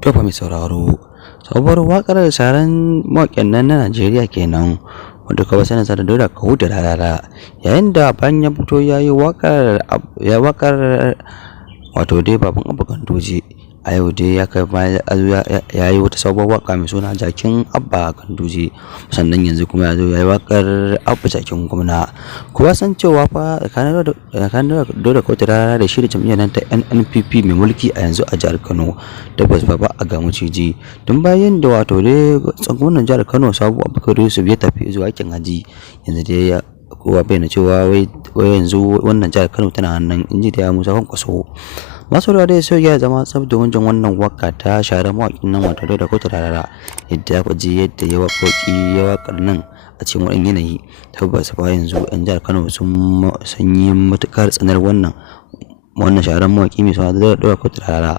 To fa mai sauraro, sabuwar waƙar shahararren mawaƙin nan na Najeriya kenan wanda kuma sanin sa da Dauda Kahutu Rarara, yayin da bayan ya fito ya yi waƙar wato dai baban Abba Ganduje. A yau dai ya yi wata sabuwar waƙa mai suna Jakin Abba Ganduje, sannan yanzu kuma ya zo ya yi waƙar Abba Jakin Gwamna. Kowa san cewa fa tsakanin Dauda Kahutu Rarara da shi da jam'iyyar nan ta NNPP mai mulki a yanzu a jihar Kano tabbas ba a ga maciji. Tun bayan da wato dai gwamnan jihar Kano Sabo Abubakar Yusuf ya tafi zuwa aikin haji, yanzu dai kowa bayyana cewa wai yanzu wannan jihar Kano tana hannun inji da Musa Kwankwaso. Masu da sai ya zama tsab domin jin wannan waka ta shahararren mawaƙin nan wato Dauda Kahutu Rarara, yadda ya ji yadda ya waƙar nan a cikin wani yanayi. Tabbas fa yanzu 'yan jihar Kano sun yi matuƙar tsanar wannan shahararren mawaƙi mai suna Dauda Kahutu Rarara.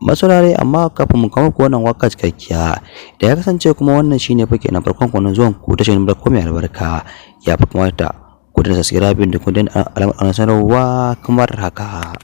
Masaurare, amma kafin mu kawo ku wannan waka cikakkiya, da ya kasance kuma wannan shine fake na farkon ku na zuwan ku tashar Barko mai albarka, ya fi kamata ku da subscribe da ku dan alamar sanarwa kamar haka.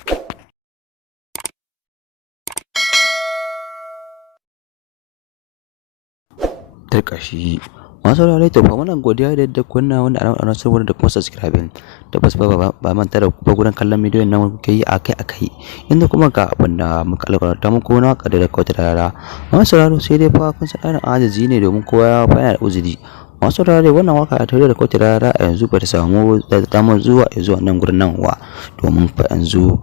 Tarkashi masu saurare, to fa wannan godiya da yadda kunna wanda ana saboda da kuma subscribing. Tabbas ba manta da kuma gurin kallon bidiyon nan muke yi akai inda kuma ga abin da muka alƙawarta muku na waka da Kahutu Rarara. Masu sauraro, sai dai fa kun san ɗan ajizi ne domin kowa ya fa yana da uzuri. Masu saurare, wannan waka ta da Kahutu Rarara a yanzu ba ta samu damar zuwa nan gurin nan wa, domin fa yanzu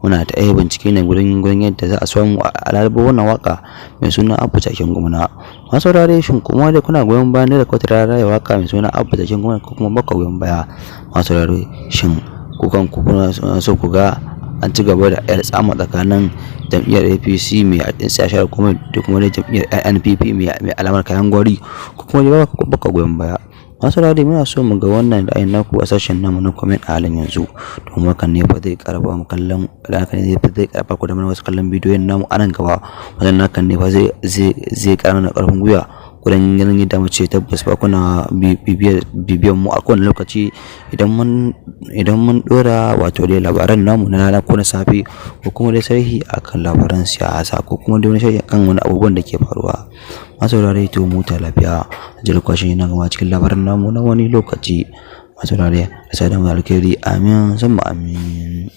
muna ta bincike ne gurin yadda za a samu alalabo wannan waka mai suna Abba Jakin Gwamna. Masu saurare, shin kuma dai kuna goyon bayan da Kahutu Rarara ya waka mai suna Abba Jakin Gwamna ko kuma baka goyon baya? Masu saurare, shin ku kuna so ku ga an ci gaba da yar tsama tsakanin jam'iyyar APC mai tsashar kuma da kuma jam'iyyar NNPP mai alamar kayan gwari, ko kuma dai baka goyon baya? Masu saurare, muna so mu ga wannan ra'ayin naku a sashen namu na comment a halin yanzu, domin hakan ne fa zai karfafa mu ku da wasu kallon bidiyon namu a nan gaba. Wannan hakan ne fa zai ƙara mana ƙarfin gwiwa gurin ganin yadda mace tabbas ba kuna bibiyan mu a kowane lokaci idan mun dora wato dai labaran namu na rana ko na safe, ko kuma dai sarhi akan labaran siyasa, ko kuma dai wani sharhi akan wani abubuwan da ke faruwa. Masu saurare, to mu ta lafiya, ajiyar kwashi na gaba cikin labaran namu na wani lokaci. Masu saurare, da sadan alkhairi, amin summa amin.